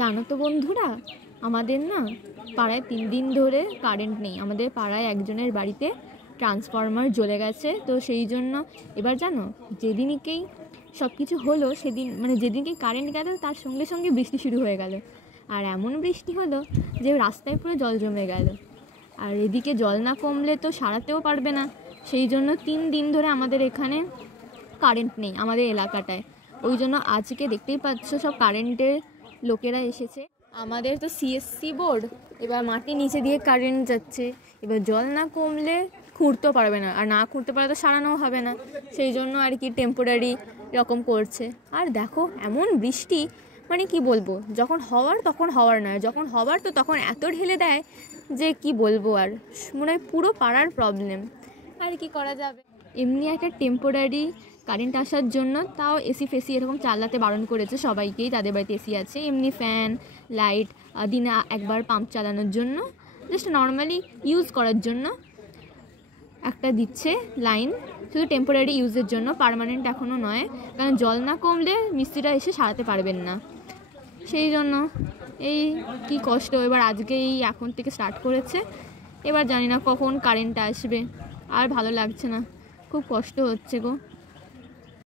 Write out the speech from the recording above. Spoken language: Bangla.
জানো তো বন্ধুরা, আমাদের না পাড়ায় 3 দিন ধরে কারেন্ট নেই। আমাদের পাড়ায় একজনের বাড়িতে ট্রান্সফরমার জ্বলে গেছে, তো সেই জন্য এবার জানো যেদিনকেই সব কিছু হলো সেদিন মানে যেদিনকেই কারেন্ট গেল তার সঙ্গে সঙ্গে বৃষ্টি শুরু হয়ে গেল। আর এমন বৃষ্টি হলো যে রাস্তায় পুরো জল জমে গেল। আর এদিকে জল না কমলে তো সারাতেও পারবে না, সেই জন্য 3 দিন ধরে আমাদের এখানে কারেন্ট নেই আমাদের এলাকাটায়। ওই জন্য আজকে দেখতেই পাচ্ছ সব কারেন্টের লোকেরা এসেছে। আমাদের তো সিএসসি বোর্ড, এবার মাটির নিচে দিয়ে কারেন্ট যাচ্ছে। এবার জল না কমলে খুঁড়তেও পারবে না, আর না খুঁড়তে পারলে তো সারানোও হবে না, সেই জন্য আর কি টেম্পোরারি এরকম করছে। আর দেখো এমন বৃষ্টি, মানে কি বলবো, যখন হওয়ার তখন হওয়ার নয়, যখন হওয়ার তো তখন এত ঢেলে দেয় যে কি বলবো। আর মনে হয় পুরো পাড়ার প্রবলেম, আর কি করা যাবে। এমনি একটা টেম্পোরারি কারেন্ট আসার জন্য তাও এসি ফেসি এরকম চালাতে বারণ করেছে সবাইকেই, তাদের বাড়িতে এসি আছে। এমনি ফ্যান লাইট দিনে একবার পাম্প চালানোর জন্য, জাস্ট নর্মালি ইউজ করার জন্য একটা দিচ্ছে লাইন, শুধু টেম্পোরারি ইউজের জন্য, পার্মানেন্ট এখনও নয়, কারণ জল না কমলে মিস্ত্রিরা এসে সারাতে পারবেন না। সেই জন্য এই কি কষ্ট। এবার আজকে এই এখন থেকে স্টার্ট করেছে, এবার জানি না কখন কারেন্ট আসবে। আর ভালো লাগছে না, খুব কষ্ট হচ্ছে গো।